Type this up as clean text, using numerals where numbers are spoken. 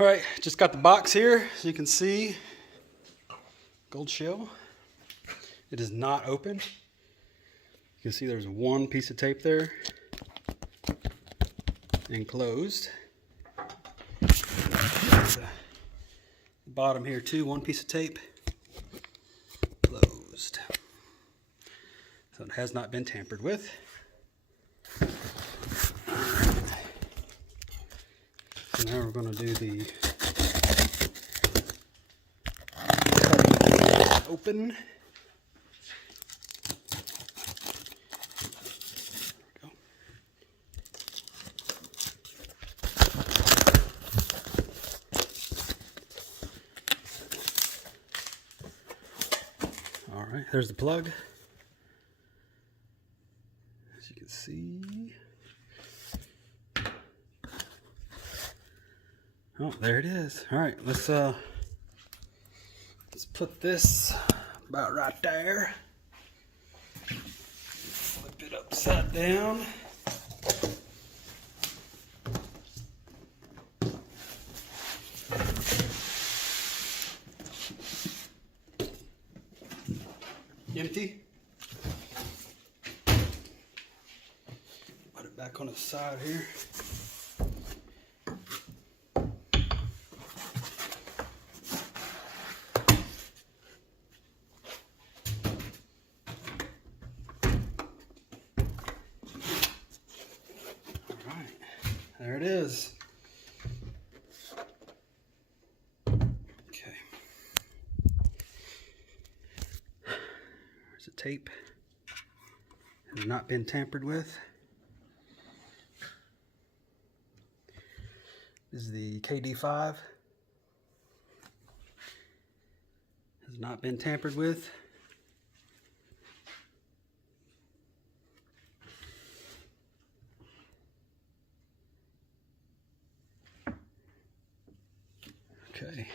All right, just got the box here. As you can see, Goldshell. It is not open. You can see there's one piece of tape there and closed. The bottom here too, one piece of tape closed. So it has not been tampered with. So now we're going to do the open. All right, there's the plug. As you can see. Oh, there it is. All right, let's put this about right there. Flip it upside down. Empty. Put it back on the side here. All right, there it is. Okay. There's the tape. Has not been tampered with. This is the KD5. Has not been tampered with. Okay.